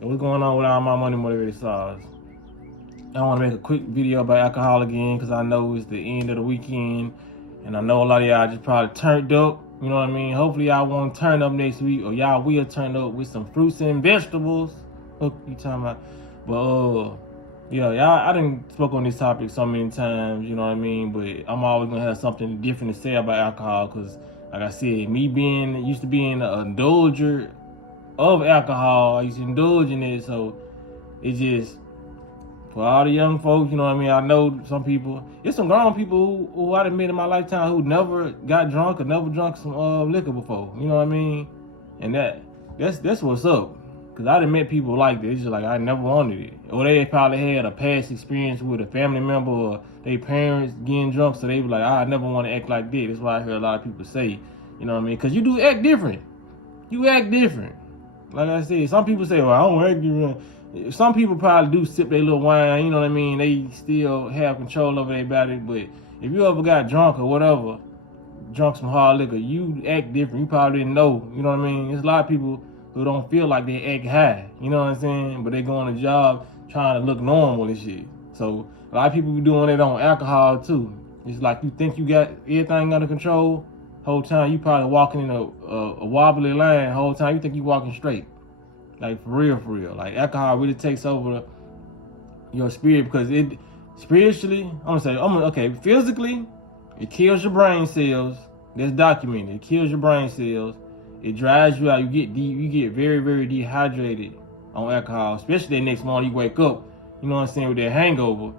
What's going on with all my money motivated stars? I want to make a quick video about alcohol again because I know it's the end of the weekend and I know a lot of y'all just probably turned up. You know what I mean? Hopefully y'all won't turn up next week or y'all will turn up with some fruits and vegetables. What you talking about? But yeah, y'all, I done spoke on this topic so many times, you know what I mean? But I'm always gonna have something different to say about alcohol because, like I said, me being used to being an indulger of alcohol, I used to indulge in it, so it just for all the young folks, you know what I mean? I know some people, it's some grown people who I done met in my lifetime who never got drunk or never drunk some liquor before, you know what I mean? And that's what's up. Cause I done met people like this, it's just like I never wanted it. Or they probably had a past experience with a family member or their parents getting drunk, so they were like, I never want to act like that. That's why I hear a lot of people say, you know what I mean? Cause you do act different. You act different. Like I said, some people say, well, I don't act different. Some people probably do sip their little wine, you know what I mean? They still have control over their body, but if you ever got drunk or whatever, drunk some hard liquor, you act different. You probably didn't know, you know what I mean? There's a lot of people who don't feel like they act high, you know what I'm saying? But they go on a job trying to look normal and shit. So a lot of people be doing it on alcohol too. It's like you think you got everything under control, whole time you probably walking in a wobbly line, whole time you think you walking straight. Like for real. Like alcohol really takes over your spirit because it spiritually, physically, it kills your brain cells. That's documented. It kills your brain cells. It dries you out. You get very, very dehydrated on alcohol, especially that next morning you wake up, you know what I'm saying, with that hangover.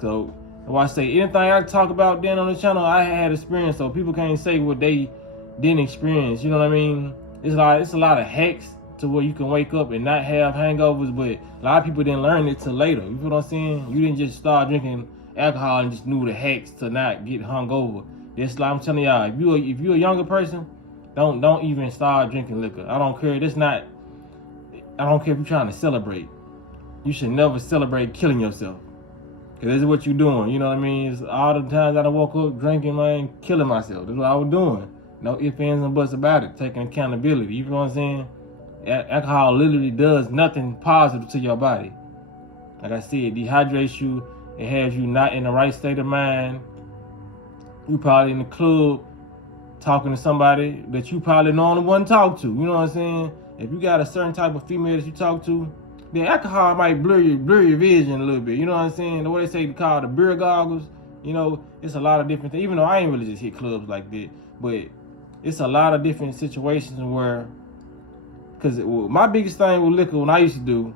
So I say anything I talk about then on the channel, I had experience, so people can't say what they didn't experience. You know what I mean? It's a lot of hacks to where you can wake up and not have hangovers, but a lot of people didn't learn it till later. You feel what I'm saying? You didn't just start drinking alcohol and just knew the hacks to not get hungover. That's like I'm telling y'all, if you're a younger person, don't even start drinking liquor. I don't care. I don't care if you're trying to celebrate. You should never celebrate killing yourself. Cause this is what you're doing, you know what I mean? It's all the times I woke up drinking, man, killing myself. That's what I was doing. No ifs, ands, and buts about it. Taking accountability. You feel what I'm saying? Alcohol literally does nothing positive to your body. Like I said, it dehydrates you. It has you not in the right state of mind. You probably in the club talking to somebody that you probably normally wouldn't talk to. You know what I'm saying? If you got a certain type of female that you talk to, then alcohol might blur your vision a little bit. You know what I'm saying? The way they say they call the beer goggles. You know, it's a lot of different things. Even though I ain't really just hit clubs like that, but it's a lot of different situations where, because my biggest thing with liquor when I used to do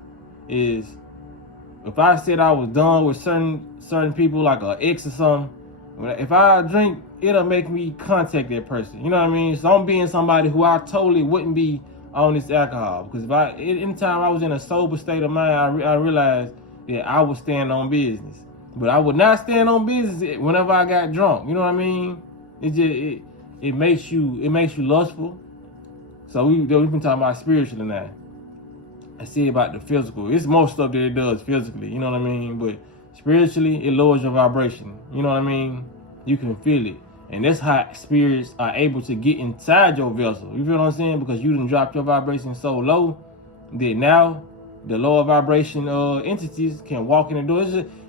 is, if I said I was done with certain people, like an ex or something, if I drink, it'll make me contact that person. You know what I mean? So I'm being somebody who I totally wouldn't be on this alcohol. Because anytime I was in a sober state of mind, I realized that I would stand on business. But I would not stand on business whenever I got drunk. You know what I mean? It makes you lustful. So we've been talking about spiritually now. I see about the physical. It's most stuff that it does physically, you know what I mean? But spiritually, it lowers your vibration. You know what I mean? You can feel it. And that's how spirits are able to get inside your vessel. You feel what I'm saying? Because you done dropped your vibration so low that now the lower vibration entities can walk in the door.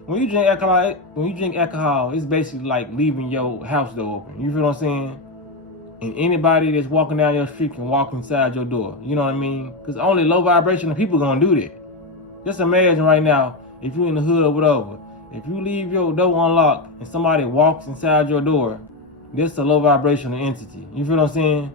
When you drink alcohol, it's basically like leaving your house door open. You feel what I'm saying? And anybody that's walking down your street can walk inside your door. You know what I mean? Because only low vibration people gonna do that. Just imagine right now, if you're in the hood or whatever, if you leave your door unlocked and somebody walks inside your door, that's a low vibrational entity. You feel what I'm saying?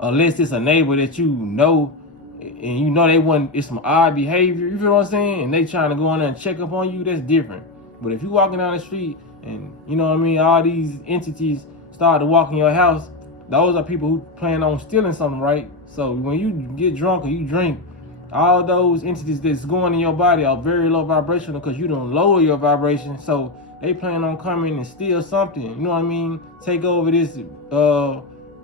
Unless it's a neighbor that you know, and you know it's some odd behavior. You feel what I'm saying? And they trying to go in there and check up on you, that's different. But if you walking down the street and, you know what I mean, all these entities start to walk in your house, those are people who plan on stealing something, right? So when you get drunk or you drink, all those entities that's going in your body are very low vibrational because you don't lower your vibration. So they plan on coming and steal something. You know what I mean? Take over this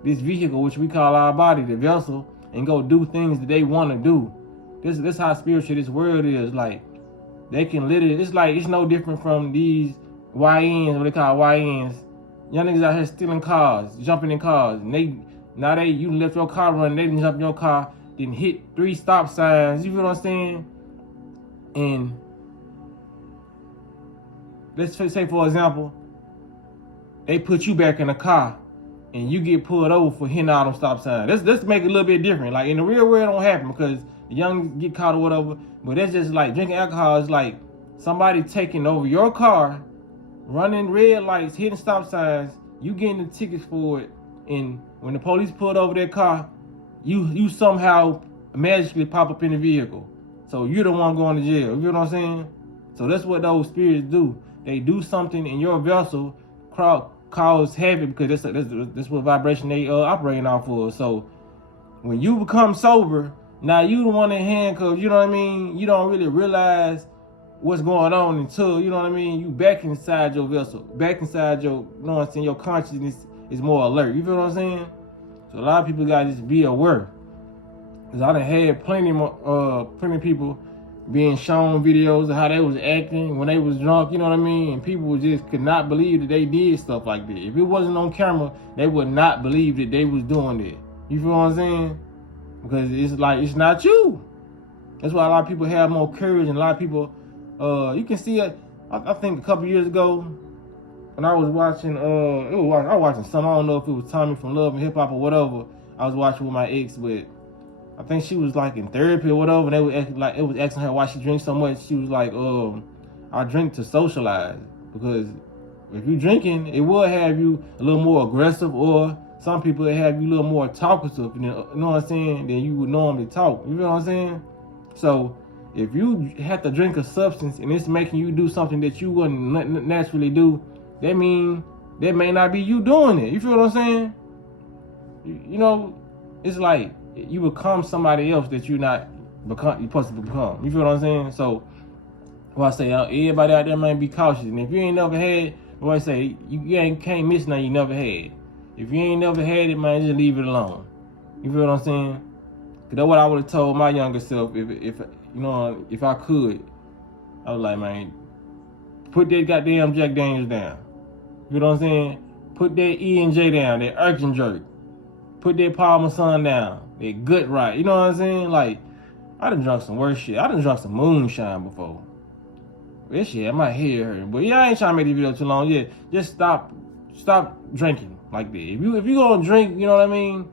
vehicle, which we call our body, the vessel, and go do things that they want to do. This how spiritual this world is. Like, they can literally, it's no different from these YNs, what they call YNs. Young niggas out here stealing cars, jumping in cars. And you left your car running, they didn't jump in your car, didn't hit 3 stop signs. You feel what I'm saying? And let's say, for example, they put you back in the car and you get pulled over for hitting out on stop sign. Let's make it a little bit different. Like in the real world, it don't happen because the young get caught or whatever. But that's just like drinking alcohol is like somebody taking over your car, running red lights, hitting stop signs, you getting the tickets for it, and when the police pulled over their car, you somehow magically pop up in the vehicle. So you're the one going to jail. You know what I'm saying? So that's what those spirits do. They do something in your vessel, cause havoc, because that's what vibration they operating off of. So when you become sober, now you the one in handcuffs. You know what I mean? You don't really realize what's going on until, you know what I mean, you back inside your vessel, back inside your, you know what I'm saying, your consciousness is more alert. You feel what I'm saying? So a lot of people gotta just be aware. Cause I done had plenty of people being shown videos of how they was acting when they was drunk, you know what I mean? And people just could not believe that they did stuff like that. If it wasn't on camera, they would not believe that they was doing that. You feel what I'm saying? Because it's like, it's not you. That's why a lot of people have more courage, and a lot of people, you can see it. I think a couple years ago, when I was watching, I was watching something, I don't know if it was Tommy from Love and Hip Hop or whatever. I was watching with my ex, but I think she was like in therapy or whatever, and it was asking her why she drinks so much. She was like, I drink to socialize, because if you're drinking, it will have you a little more aggressive, or some people it have you a little more talkative, you know what I'm saying, than you would normally talk. You know what I'm saying? So if you have to drink a substance and it's making you do something that you wouldn't naturally do, that mean that may not be you doing it. You feel what I'm saying? You know, it's like you become somebody else that you're supposed to become. You feel what I'm saying? So, well, I say everybody out there might be cautious. And if you ain't never had, well, I say you can't miss nothing you never had. If you ain't never had it, man, just leave it alone. You feel what I'm saying? Cause that's what I would have told my younger self if I could. I was like, man, put that goddamn Jack Daniels down. You know what I'm saying? Put that E&J down, that Urchin Jerk. Put that Parmesan down, that Good Right. You know what I'm saying? Like, I done drunk some worse shit. I done drunk some moonshine before. This shit, my head hurting. But yeah, I ain't trying to make this video too long. Yeah, just stop drinking like that. If you gonna drink, you know what I mean?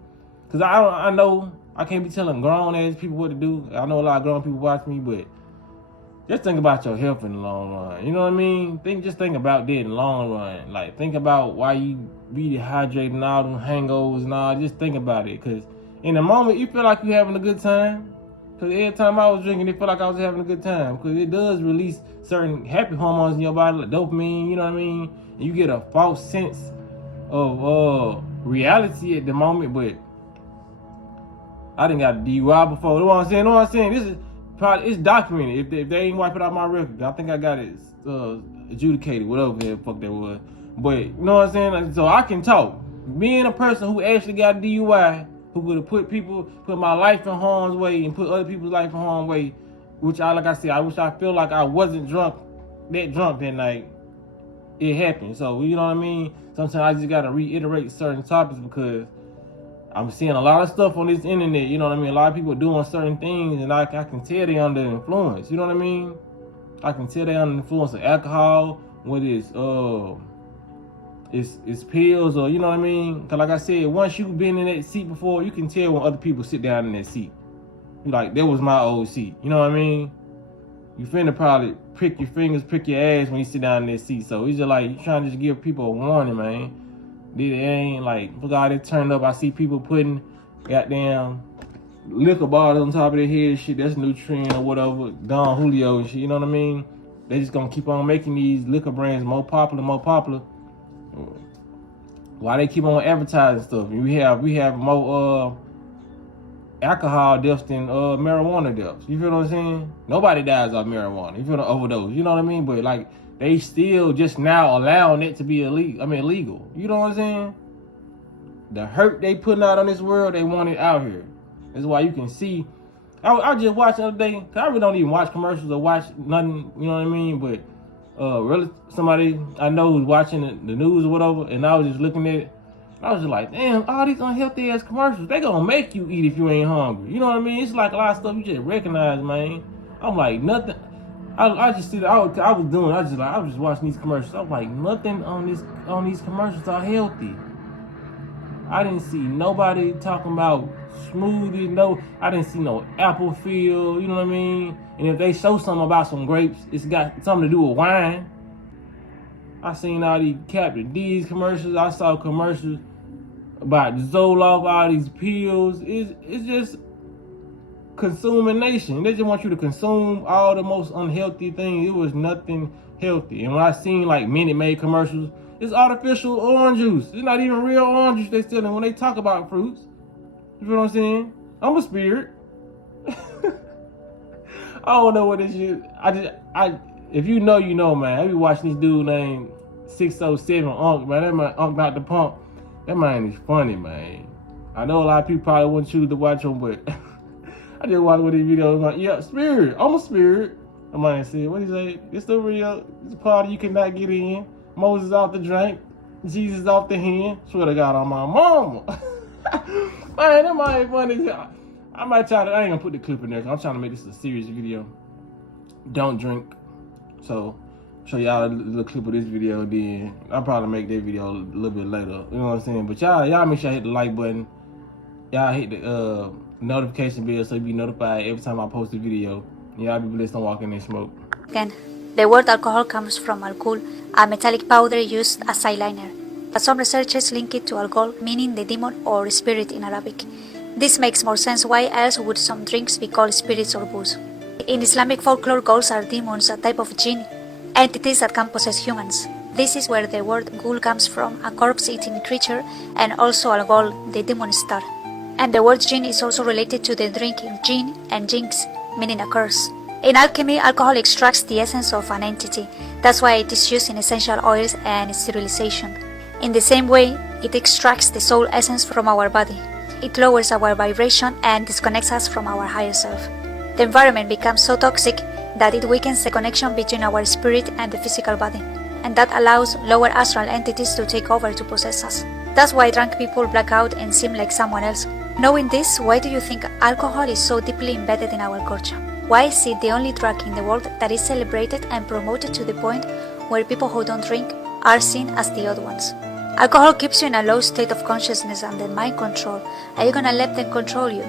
Cause I know I can't be telling grown ass people what to do. I know a lot of grown people watch me, but just think about your health in the long run. You know what I mean? Just think about that in the long run. Like, think about why you be dehydrated and all them hangovers and all. Just think about it. Because in the moment, you feel like you're having a good time. Because every time I was drinking, it felt like I was having a good time. Because it does release certain happy hormones in your body, like dopamine, you know what I mean? And you get a false sense of reality at the moment. But I done got a DUI before. You know what I'm saying? This is probably, it's documented. If they ain't wipe it out my record, I think I got it adjudicated, whatever the fuck that was. But you know what I'm saying? Like, so I can talk. Being a person who actually got a DUI, who would have put my life in harm's way and put other people's life in harm's way, which I wish I feel like I wasn't drunk that night. It happened. So you know what I mean? Sometimes I just gotta reiterate certain topics because I'm seeing a lot of stuff on this internet, you know what I mean? A lot of people doing certain things, and I can tell they under influence, you know what I mean? I can tell they under influence of alcohol, whether it's pills, or you know what I mean? Because like I said, once you've been in that seat before, you can tell when other people sit down in that seat. You're like, that was my old seat, you know what I mean? You finna probably prick your fingers, prick your ass when you sit down in that seat. So it's just like, you trying to just give people a warning, man. It ain't like, look how they turned up. I see people putting goddamn liquor bottles on top of their head and shit. That's Nutrient or whatever, Don Julio and shit, you know what I mean? They just gonna keep on making these liquor brands more popular. Why they keep on advertising stuff? We have more alcohol deaths than marijuana deaths. You feel what I'm saying? Nobody dies of marijuana. You feel the overdose. You know what I mean? But like, they still just now allowing it to be illegal. You know what I'm saying? The hurt they putting out on this world, they want it out here. That's why you can see. I just watched the other day, cause I really don't even watch commercials or watch nothing, you know what I mean? But really, somebody I know who's watching the news or whatever, and I was just looking at it. I was just like, damn, all these unhealthy ass commercials, they gonna make you eat if you ain't hungry. You know what I mean? It's like a lot of stuff you just recognize, man. I'm like, nothing. I just see that I was just watching these commercials. I was like, nothing on these commercials are healthy. I didn't see nobody talking about smoothie. No, I didn't see no apple feel. You know what I mean? And if they show something about some grapes, it's got something to do with wine. I seen all these Captain D's commercials. I saw commercials about Zoloft, all these pills. It's just consuming nation. They just want you to consume all the most unhealthy things. It was nothing healthy. And when I seen like Minute Maid commercials, it's artificial orange juice. It's not even real orange juice they selling when they talk about fruits. You feel what I'm saying? I'm a spirit. I don't know what this shit. If you know, you know, man. I be watching this dude named 607 Unc, man. That man Unc Dr. Pump. That man is funny, man. I know a lot of people probably wouldn't choose to watch him, but I just watched one of these videos. Like, yeah, spirit. I'm a spirit. I might say, what do you say? It's the real. It's a party you cannot get in. Moses off the drink. Jesus off the hand. Swear to God on my mama. Man, that might be funny. I might try to. I ain't gonna put the clip in there. I'm trying to make this a serious video. Don't drink. So, show y'all a little clip of this video. Then I'll probably make that video a little bit later. You know what I'm saying? But y'all make sure I hit the like button. Y'all hit the notification bell so you be notified every time I post a video. Y'all be blessed on walking in smoke. Again, the word alcohol comes from alcohol, a metallic powder used as eyeliner. But some researchers link it to alcohol, meaning the demon or spirit in Arabic. This makes more sense. Why else would some drinks be called spirits or booze? In Islamic folklore, ghouls are demons, a type of jinn, entities that can possess humans. This is where the word ghoul comes from, a corpse-eating creature, and also al-ghul, the demon star. And the word jinn is also related to the drink jinn and jinx, meaning a curse. In alchemy, alcohol extracts the essence of an entity. That's why it is used in essential oils and sterilization. In the same way, it extracts the soul essence from our body. It lowers our vibration and disconnects us from our higher self. The environment becomes so toxic that it weakens the connection between our spirit and the physical body, and that allows lower astral entities to take over to possess us. That's why drunk people black out and seem like someone else. Knowing this, why do you think alcohol is so deeply embedded in our culture? Why is it the only drug in the world that is celebrated and promoted to the point where people who don't drink are seen as the odd ones? Alcohol keeps you in a low state of consciousness under mind control. Are you gonna let them control you?